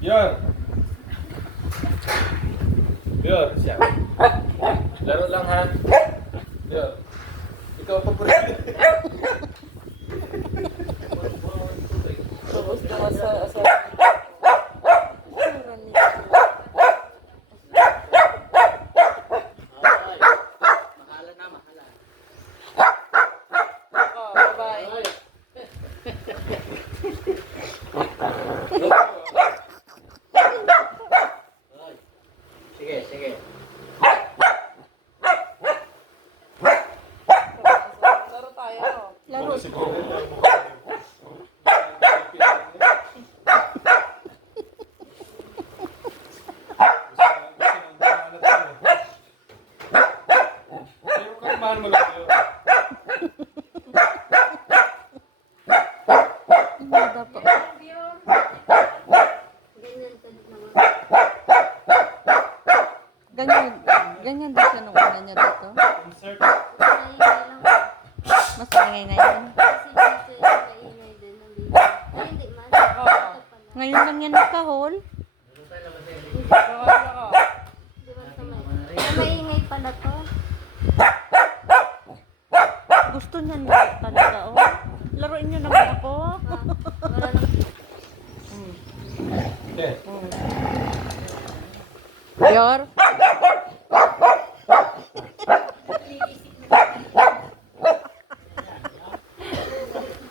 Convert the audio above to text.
Yor! Yor, siya. Laro lang ha. Yor. Ikaw pa po rin. Tapos na sa babae. Sige, sige. Laro tayo. Laro. Mo lang yun. Dapat. Ganyan, ganyan din siya nung una niya dito. Mas maingay ngayon. Ngayon lang yan nakahol. Maingay pala to. Gusto niya nga talaga, oh. Laruin niyo naman ako. Wala nang Okay. Yor.